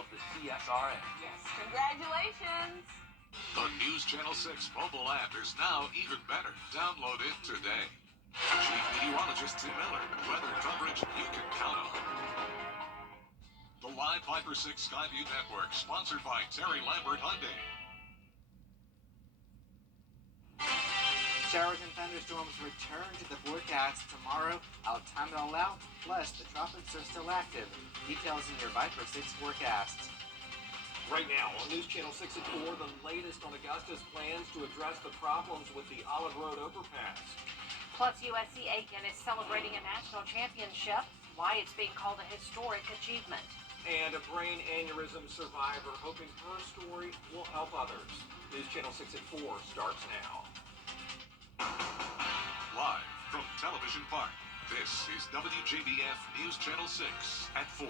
of the CSRN. Yes, congratulations! The News Channel 6 mobile app is now even better. Download it today. Chief Meteorologist Tim Miller, weather coverage you can count on. The Live Viper 6 Skyview Network, sponsored by Terry Lambert Hyundai. Showers and thunderstorms return to the forecast tomorrow. I'll time it all out. Plus, the tropics are still active. Details in your Viper 6 forecast. Right now on News Channel 6 at 4, the latest on Augusta's plans to address the problems with the Olive Road overpass. Plus, USC Aiken is celebrating a national championship. Why it's being called a historic achievement. And a brain aneurysm survivor hoping her story will help others. News Channel 6 at 4 starts now. Live from Television Park, this is WJBF News Channel 6 at 4.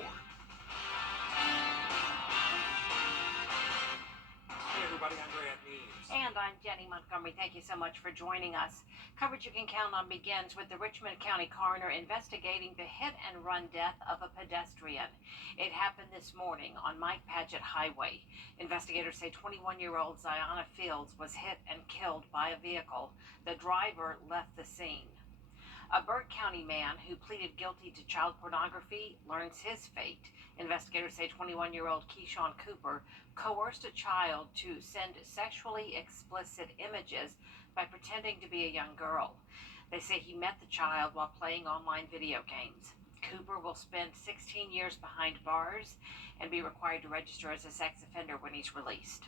Hey everybody, I'm Grant Means. And I'm Jenny Montgomery. Thank you so much for joining us. Coverage you can count on begins with the Richmond County coroner investigating the hit-and-run death of a pedestrian. It happened this morning on Mike Paget Highway. Investigators say 21-year-old Ziona Fields was hit and killed by a vehicle. The driver left the scene. A Burke County man who pleaded guilty to child pornography learns his fate. Investigators say 21-year-old Keyshawn Cooper coerced a child to send sexually explicit images by pretending to be a young girl. They say he met the child while playing online video games. Cooper will spend 16 years behind bars and be required to register as a sex offender when he's released.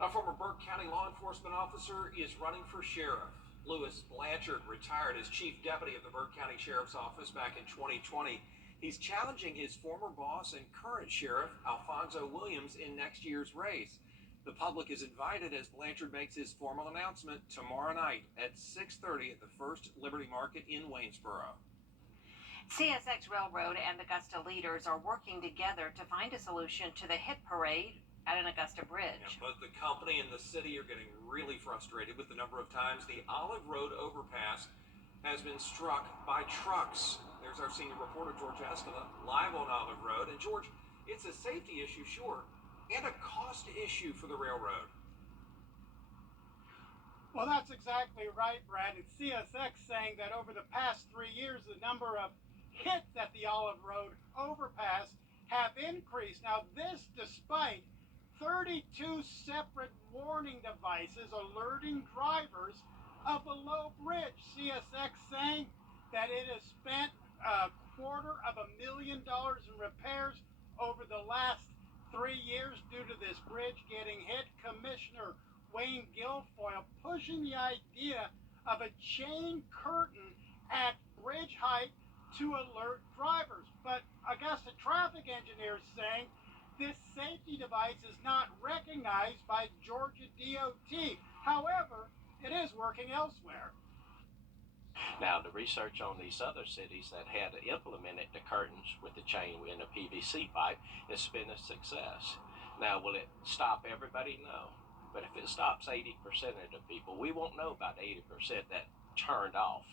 A former Burke County law enforcement officer is running for sheriff. Lewis Blanchard retired as chief deputy of the Burke County Sheriff's Office back in 2020. He's challenging his former boss and current sheriff, Alfonso Williams, in next year's race. The public is invited as Blanchard makes his formal announcement tomorrow night at 6:30 at the First Liberty Market in Waynesboro. CSX Railroad and Augusta leaders are working together to find a solution to the hit parade at an Augusta bridge. Yeah, both the company and the city are getting really frustrated with the number of times the Olive Road overpass has been struck by trucks. There's our senior reporter, George Escala, live on Olive Road. And George, it's a safety issue, sure, and a cost issue for the railroad. Well, that's exactly right, Brad. It's CSX saying that over the past 3 years, the number of hits at the Olive Road overpass have increased. Now, this despite 32 separate warning devices alerting drivers of the low bridge. CSX saying that it has spent $250,000 in repairs over the last 3 years due to this bridge getting hit. Commissioner Wayne Guilfoyle pushing the idea of a chain curtain at bridge height to alert drivers. But Augusta traffic engineers saying this safety device is not recognized by Georgia DOT. However, it is working elsewhere. Now, the research on these other cities that had implemented the curtains with the chain in a PVC pipe has been a success. Now, will it stop everybody? No. But if it stops 80% of the people, we won't know about 80% that turned off.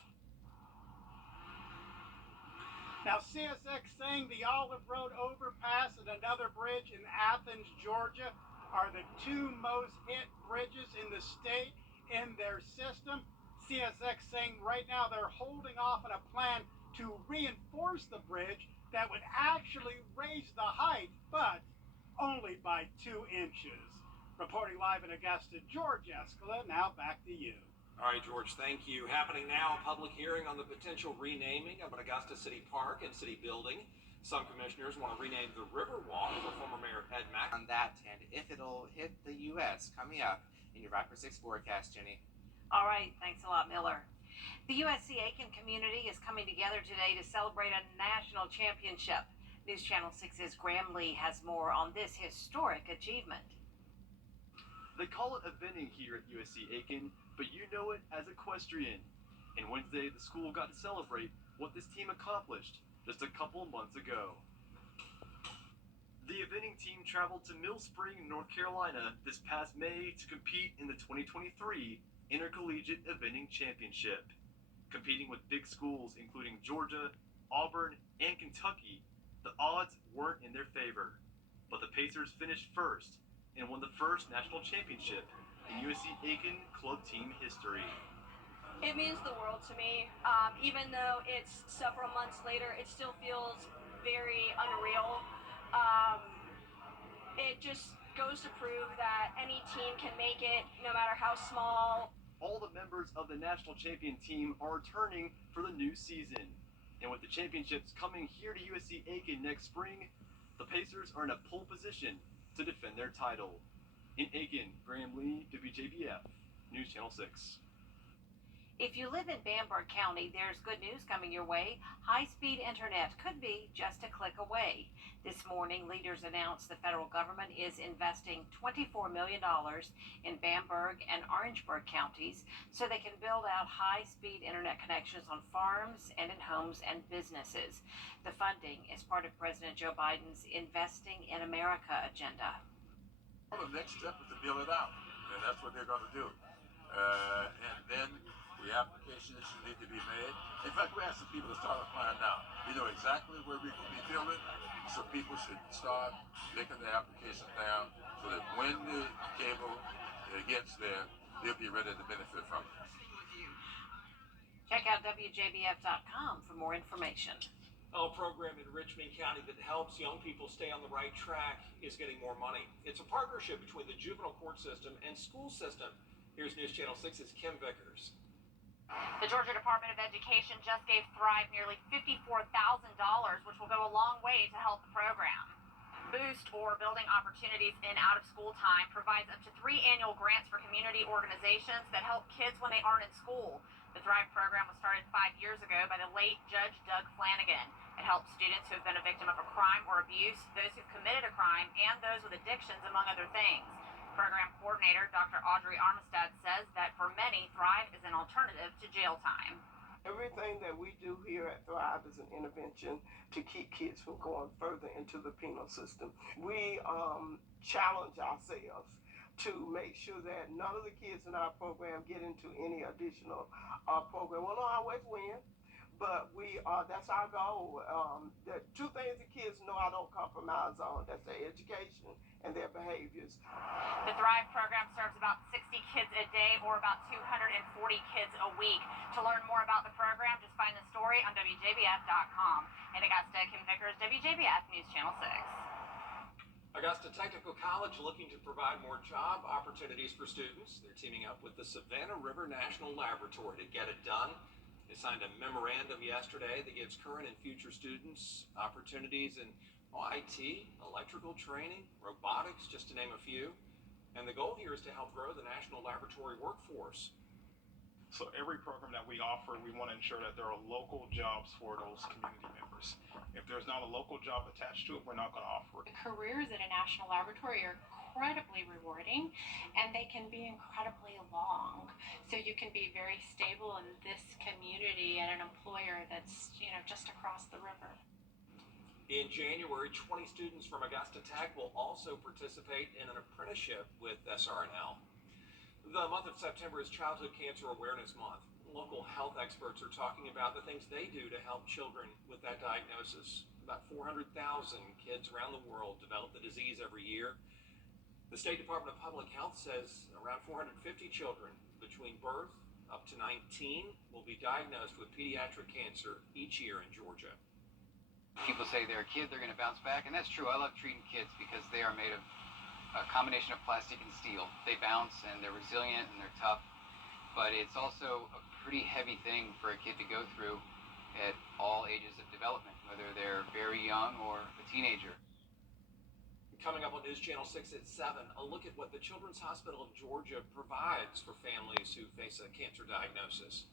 Now, CSX saying the Olive Road overpass and another bridge in Athens, Georgia, are the two most hit bridges in the state in their system. CSX saying right now they're holding off on a plan to reinforce the bridge that would actually raise the height, but only by 2 inches. Reporting live in Augusta, George Escala. Now back to you. All right, George, thank you. Happening now, a public hearing on the potential renaming of an Augusta City Park and City Building. Some commissioners want to rename the Riverwalk for former Mayor Ed Mack. On that, and if it'll hit the U.S. coming up in your Viper 6 forecast, Jenny. All right, thanks a lot, Miller. The USC Aiken community is coming together today to celebrate a national championship. News Channel 6's Graham Lee has more on this historic achievement. They call it eventing here at USC Aiken, but you know it as equestrian. And Wednesday, the school got to celebrate what this team accomplished just a couple months ago. The eventing team traveled to Mill Spring, North Carolina this past May to compete in the 2023 Intercollegiate Eventing Championship. Competing with big schools including Georgia, Auburn, and Kentucky, the odds weren't in their favor. But the Pacers finished first and won the first national championship in USC Aiken club team history. It means the world to me. Even though it's several months later, it still feels very unreal. It just goes to prove that any team can make it, no matter how small. All the members of the national champion team are returning for the new season. And with the championships coming here to USC Aiken next spring, the Pacers are in a pole position to defend their title. In Aiken, Graham Lee, WJBF, News Channel 6. If you live in Bamberg County, there's good news coming your way. High-speed internet could be just a click away. This morning, leaders announced the federal government is investing $24 million in Bamberg and Orangeburg counties so they can build out high-speed internet connections on farms and in homes and businesses. The funding is part of President Joe Biden's Investing in America agenda. Well, the next step is to build it out, and that's what they're going to do. And then the applications need to be made. In fact, we're asking people to start applying now. We know exactly where we can be building, so people should start making their applications now so that when the cable gets there, they'll be ready to benefit from it. Check out WJBF.com for more information. A program in Richmond County that helps young people stay on the right track is getting more money. It's a partnership between the juvenile court system and school system. Here's News Channel 6's Kim Vickers. The Georgia Department of Education just gave Thrive nearly $54,000, which will go a long way to help the program. Boost, or Building Opportunities in Out-of-School Time, provides up to 3 annual grants for community organizations that help kids when they aren't in school. The Thrive program was started 5 years ago by the late Judge Doug Flanagan. It helps students who have been a victim of a crime or abuse, those who've committed a crime, and those with addictions, among other things. Program coordinator Dr. Audrey Armistad says that for many, Thrive is an alternative to jail time. Everything that we do here at Thrive is an intervention to keep kids from going further into the penal system. We challenge ourselves to make sure that none of the kids in our program get into any additional program. We'll not always win, but that's our goal. The 2 things the kids know I don't compromise on, that's their education and their behaviors. The Thrive program serves about 60 kids a day, or about 240 kids a week. To learn more about the program, just find the story on WJBF.com. In Augusta, Kim Vickers, WJBF News Channel 6. Augusta Technical College looking to provide more job opportunities for students. They're teaming up with the Savannah River National Laboratory to get it done. They signed a memorandum yesterday that gives current and future students opportunities in IT, electrical training, robotics, just to name a few. And the goal here is to help grow the national laboratory workforce. So every program that we offer, we want to ensure that there are local jobs for those community members. If there's not a local job attached to it, we're not going to offer it. Careers at a national laboratory are incredibly rewarding, and they can be incredibly long. So you can be very stable in this community at an employer that's, just across the river. In January, 20 students from Augusta Tech will also participate in an apprenticeship with SRNL. The month of September is Childhood Cancer Awareness Month. Local health experts are talking about the things they do to help children with that diagnosis. About 400,000 kids around the world develop the disease every year. The State Department of Public Health says around 450 children between birth up to 19 will be diagnosed with pediatric cancer each year in Georgia. People say they're a kid, they're going to bounce back, and that's true. I love treating kids because they are made of a combination of plastic and steel. They bounce, and they're resilient, and they're tough, but it's also a pretty heavy thing for a kid to go through at all ages of development, whether they're very young or a teenager. Coming up on News Channel 6 at 7, a look at what the Children's Hospital of Georgia provides for families who face a cancer diagnosis.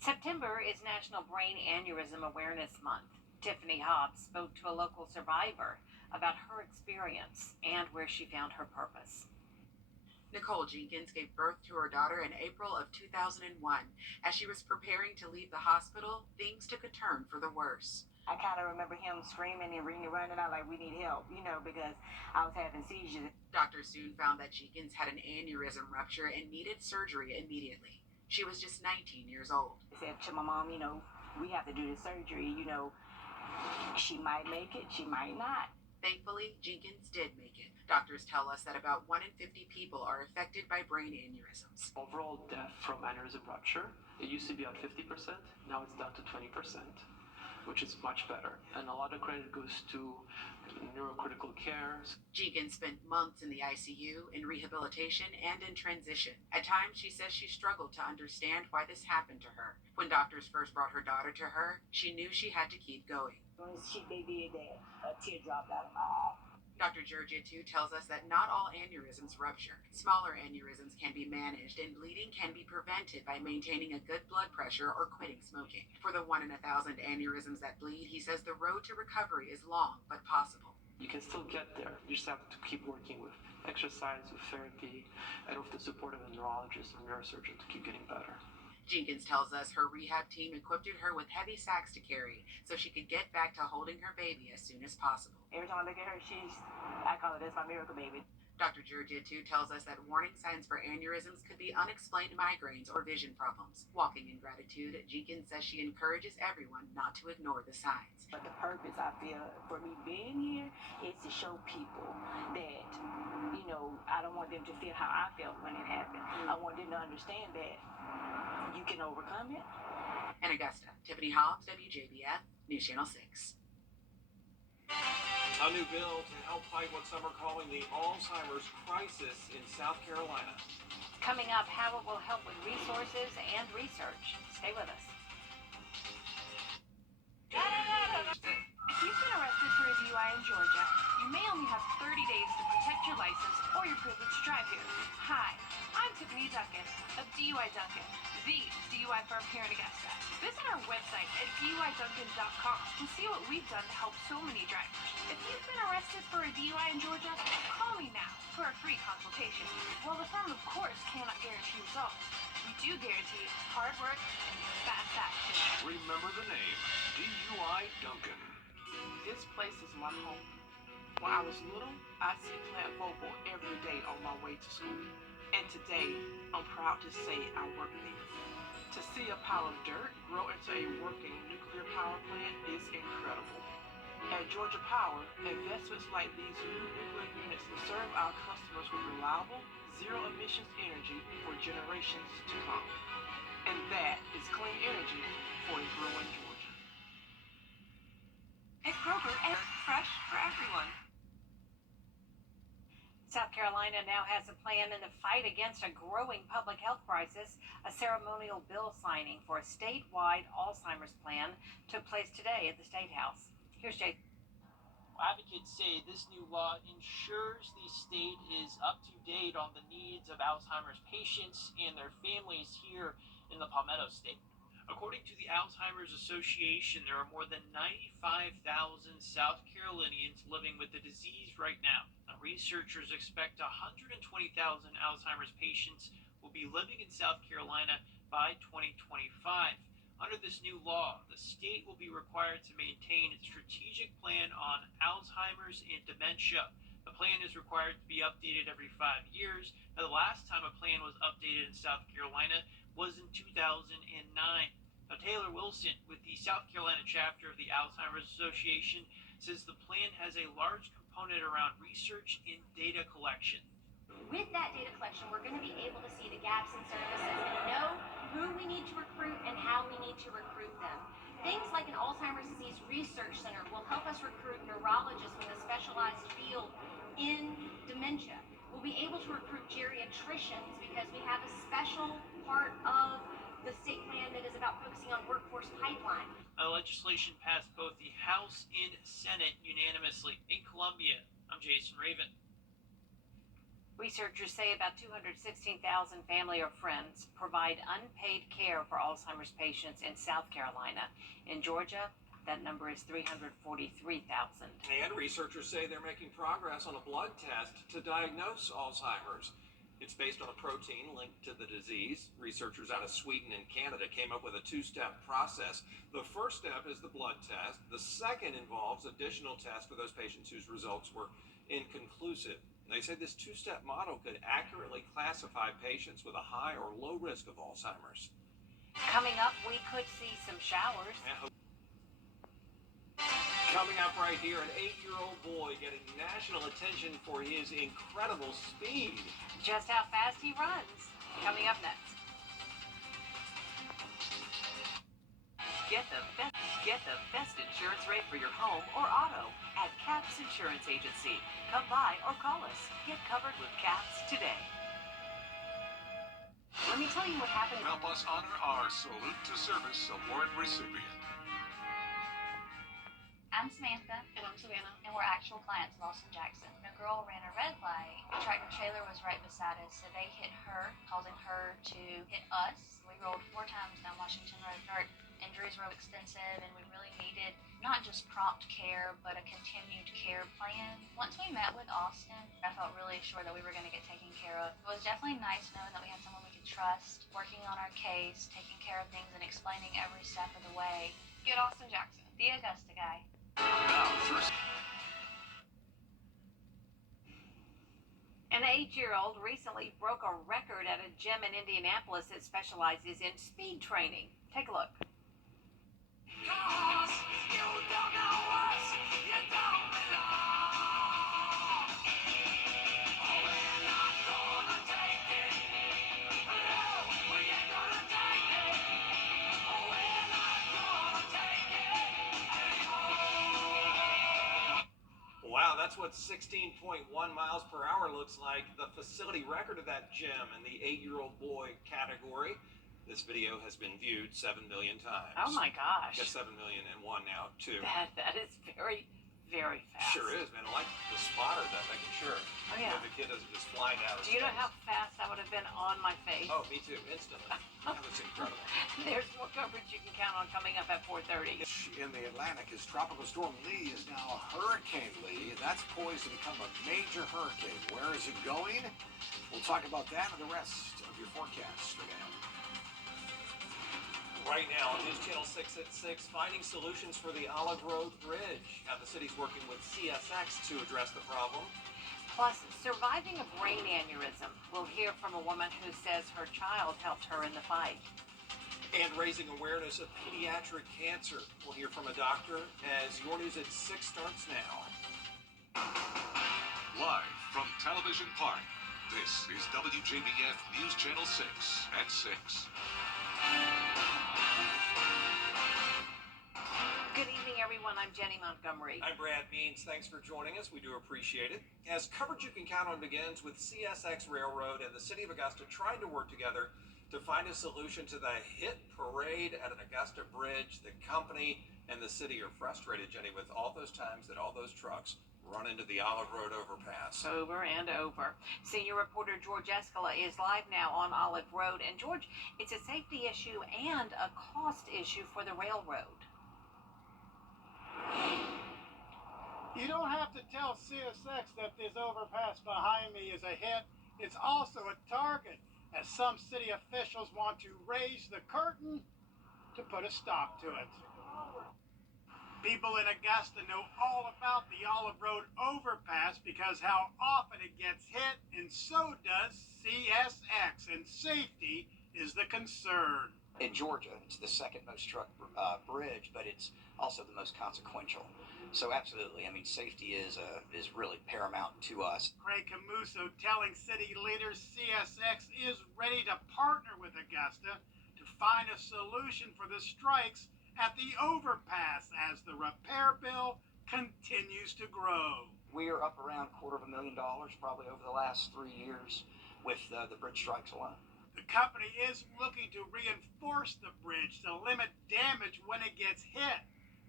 September is National Brain Aneurysm Awareness Month. Tiffany Hobbs spoke to a local survivor about her experience and where she found her purpose. Nicole Jenkins gave birth to her daughter in April of 2001. As she was preparing to leave the hospital, things took a turn for the worse. I kind of remember him screaming and running out like, we need help, because I was having seizures. Doctors soon found that Jenkins had an aneurysm rupture and needed surgery immediately. She was just 19 years old. I said to my mom, we have to do the surgery, she might make it, she might not. Thankfully, Jenkins did make it. Doctors tell us that about 1 in 50 people are affected by brain aneurysms. Overall death from aneurysm rupture, it used to be at 50%, now it's down to 20%, which is much better. And a lot of credit goes to neurocritical care. Jenkins spent months in the ICU, in rehabilitation, and in transition. At times, she says she struggled to understand why this happened to her. When doctors first brought her daughter to her, she knew she had to keep going. They did that. A tear dropped out of my eye. Dr. Georgia, too, tells us that not all aneurysms rupture. Smaller aneurysms can be managed, and bleeding can be prevented by maintaining a good blood pressure or quitting smoking. For the 1 in 1,000 aneurysms that bleed, he says the road to recovery is long but possible. You can still get there. You just have to keep working with exercise, with therapy, and with the support of a neurologist or neurosurgeon to keep getting better. Jenkins tells us her rehab team equipped her with heavy sacks to carry so she could get back to holding her baby as soon as possible. Every time I look at her, I call her, that's my miracle baby. Dr. Georgia, too, tells us that warning signs for aneurysms could be unexplained migraines or vision problems. Walking in gratitude, Jenkins says she encourages everyone not to ignore the signs. But the purpose, I feel, for me being here is to show people that, I don't want them to feel how I felt when it happened. I want them to understand that you can overcome it. In Augusta, Tiffany Hobbs, WJBF, News Channel 6. A new bill to help fight what some are calling the Alzheimer's crisis in South Carolina. Coming up, how it will help with resources and research. Stay with us. If you've been arrested for a DUI in Georgia, you may only have 30 days to protect your license or your privilege to drive here. Hi, I'm Tiffany Duncan of DUI Duncan, the DUI firm here in Augusta. Visit our website at DUIDuncan.com and see what we've done to help so many drivers. If you've been arrested for a DUI in Georgia, call me now for a free consultation. While the firm, of course, cannot guarantee results, we do guarantee hard work and fast action. Remember the name, DUI Duncan. This place is my home. When I was little, I see Plant Vocal every day on my way to school. And today, I'm proud to say I work there. To see a pile of dirt grow into a working nuclear power plant is incredible. At Georgia Power, investments like these new nuclear units will serve our customers with reliable, zero-emissions energy for generations to come. And that is clean energy for a growing Georgia. At Kroger, fresh for everyone. South Carolina now has a plan in the fight against a growing public health crisis. A ceremonial bill signing for a statewide Alzheimer's plan took place today at the State House. Here's Jay. Advocates say this new law ensures the state is up to date on the needs of Alzheimer's patients and their families here in the Palmetto State. According to the Alzheimer's Association, there are more than 95,000 South Carolinians living with the disease right now. Researchers expect 120,000 Alzheimer's patients will be living in South Carolina by 2025. Under this new law, the state will be required to maintain its strategic plan on Alzheimer's and dementia. The plan is required to be updated every 5 years. Now, the last time a plan was updated in South Carolina was in 2009. Now, Taylor Wilson with the South Carolina chapter of the Alzheimer's Association says the plan has a large component around research and data collection. With that data collection, we're going to be able to see the gaps in services and know who we need to recruit and how we need to recruit them. Things like an Alzheimer's Disease Research Center will help us recruit neurologists with a specialized field in dementia. We'll be able to recruit geriatricians because we have a special part of the state plan that is about focusing on workforce pipeline. Legislation passed both the House and Senate unanimously. In Columbia, I'm Jason Raven. Researchers say about 216,000 family or friends provide unpaid care for Alzheimer's patients in South Carolina. In Georgia, that number is 343,000. And researchers say they're making progress on a blood test to diagnose Alzheimer's. It's based on a protein linked to the disease. Researchers out of Sweden and Canada came up with a two-step process. The first step is the blood test. The second involves additional tests for those patients whose results were inconclusive. They say this two-step model could accurately classify patients with a high or low risk of Alzheimer's. Coming up, we could see some showers. Coming up right here, an 8-year-old boy getting national attention for his incredible speed. Just how fast he runs. Coming up next. Get the best insurance rate for your home or auto at Caps Insurance Agency. Come by or call us. Get covered with Caps today. Let me tell you what happened. Help us honor our Salute to Service Award recipient. I'm Samantha. And I'm Savannah. And we're actual clients of Austin Jackson. A girl ran a red light. The tractor trailer was right beside us, so they hit her, causing her to hit us. We rolled 4 times down Washington Road. Our injuries were extensive, and we really needed not just prompt care, but a continued care plan. Once we met with Austin, I felt really sure that we were going to get taken care of. It was definitely nice knowing that we had someone we could trust, working on our case, taking care of things, and explaining every step of the way. Get Austin Jackson. The Augusta guy. Now, first. An 8-year-old recently broke a record at a gym in Indianapolis that specializes in speed training. Take a look. Wow, that's what 16.1 miles per hour looks like. The facility record of that gym in the 8-year-old boy category. This video has been viewed 7 million times. Oh my gosh. I guess 7 million and one now, too. That is very, very fast. Sure is, man. I like the spotter, though, making sure. Oh, yeah. The kid doesn't just fly down. Do you know how fast that would have been on my face? Oh, me too, instantly. That was incredible. There's more coverage you can count on coming up at 4:30. In the Atlantic, as Tropical Storm Lee is now Hurricane Lee. That's poised to become a major hurricane. Where is it going? We'll talk about that and the rest of your forecast straight ahead. Right now on News Channel 6 at 6, finding solutions for the Olive Road Bridge. How the city's working with CSX to address the problem. Plus, surviving a brain aneurysm. We'll hear from a woman who says her child helped her in the fight. And raising awareness of pediatric cancer. We'll hear from a doctor as Your News at 6 starts now. Live from Television Park, this is WJBF News Channel 6 at 6. Good evening, everyone. I'm Jenny Montgomery. I'm Brad Means. Thanks for joining us. We do appreciate it. As coverage you can count on begins with CSX Railroad and the City of Augusta trying to work together to find a solution to the hit parade at an Augusta bridge. The company and the city are frustrated, Jenny, with all those times that all those trucks run into the Olive Road overpass. Over and over. Senior reporter George Escala is live now on Olive Road. And George, it's a safety issue and a cost issue for the railroad. You don't have to tell CSX that this overpass behind me is a hit. It's also a target, as some city officials want to raise the curtain to put a stop to it. People in Augusta know all about the Olive Road overpass because how often it gets hit, and so does CSX, and safety is the concern. In Georgia, it's the second most struck bridge, but it's also the most consequential. So absolutely, I mean, safety is really paramount to us. Craig Camuso telling city leaders CSX is ready to partner with Augusta to find a solution for the strikes at the overpass as the repair bill continues to grow. We are up around $250,000 probably over the last 3 years with the bridge strikes alone. The company is looking to reinforce the bridge to limit damage when it gets hit.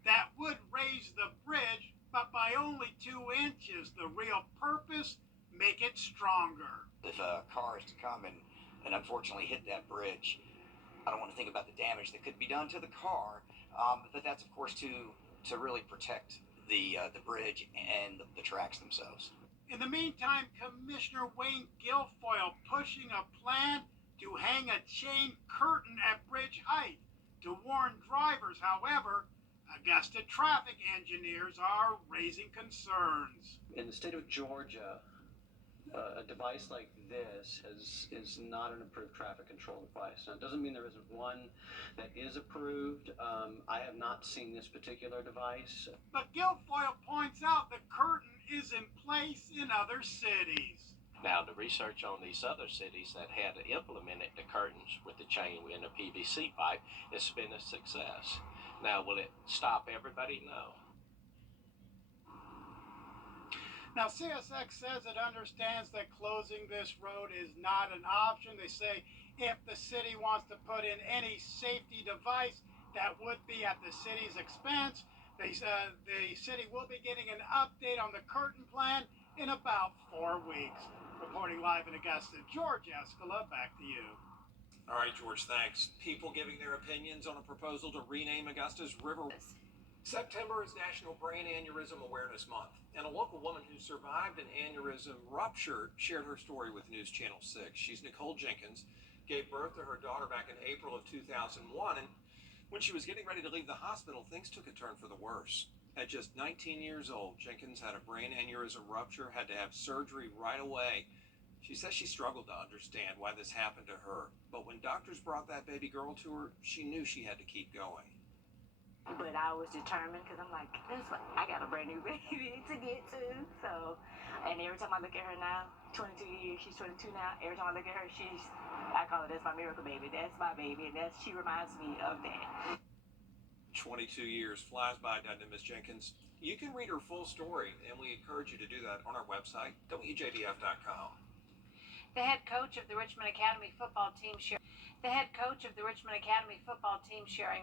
That would raise the bridge, but by only 2 inches. The real purpose, make it stronger. If a car is to come and unfortunately hit that bridge, I don't want to think about the damage that could be done to the car, but that's of course to really protect the bridge and the tracks themselves. In the meantime, Commissioner Wayne Guilfoyle pushing a plan to hang a chain curtain at bridge height to warn drivers. However, Augusta traffic engineers are raising concerns. In the state of Georgia, A device like this is not an approved traffic control device. Now, it doesn't mean there isn't one that is approved. I have not seen this particular device. But Guilfoyle points out the curtain is in place in other cities. Now, the research on these other cities that had implemented the curtains with the chain and the PVC pipe, it's been a success. Now, will it stop everybody? No. Now, CSX says it understands that closing this road is not an option. They say if the city wants to put in any safety device, that would be at the city's expense. The city will be getting an update on the curtain plan in about 4 weeks. Reporting live in Augusta, George Escala, back to you. All right, George, thanks. People giving their opinions on a proposal to rename Augusta's river. September is National Brain Aneurysm Awareness Month, and a local woman who survived an aneurysm rupture shared her story with News Channel 6. She's Nicole Jenkins, gave birth to her daughter back in April of 2001, and when she was getting ready to leave the hospital, things took a turn for the worse. At just 19 years old, Jenkins had a brain aneurysm rupture, had to have surgery right away. She says she struggled to understand why this happened to her, but when doctors brought that baby girl to her, she knew she had to keep going. But I was determined because I'm like, I got a brand new baby to get to. So, and every time I look at her now, 22 years, she's 22 now. Every time I look at her, I call her, that's my miracle baby. That's my baby, and she reminds me of that. 22 years flies by, doesn't it, Ms. Jenkins? You can read her full story, and we encourage you to do that on our website, WJBF.com. The head coach of the Richmond Academy football team sharing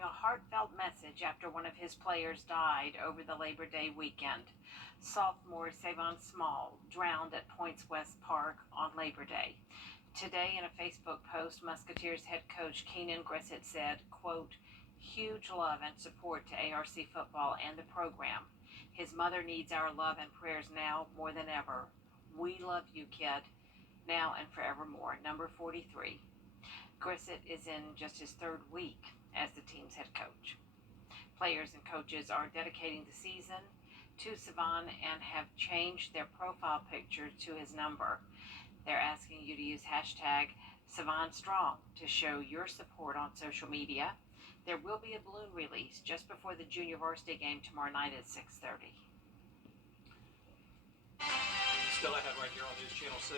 a heartfelt message after one of his players died over the Labor Day weekend. Sophomore Savon Small drowned at Points West Park on Labor Day. Today, in a Facebook post, Musketeers head coach Keenan Grissett said, quote, "Huge love and support to ARC football and the program. His mother needs our love and prayers now more than ever. We love you, kid, now and forevermore." Number 43. Grissett is in just his third week as the team's head coach. Players and coaches are dedicating the season to Savon and have changed their profile picture to his number. They're asking you to use hashtag SavonStrong to show your support on social media. There will be a balloon release just before the junior varsity game tomorrow night at 6:30. Still ahead right here on News Channel 6.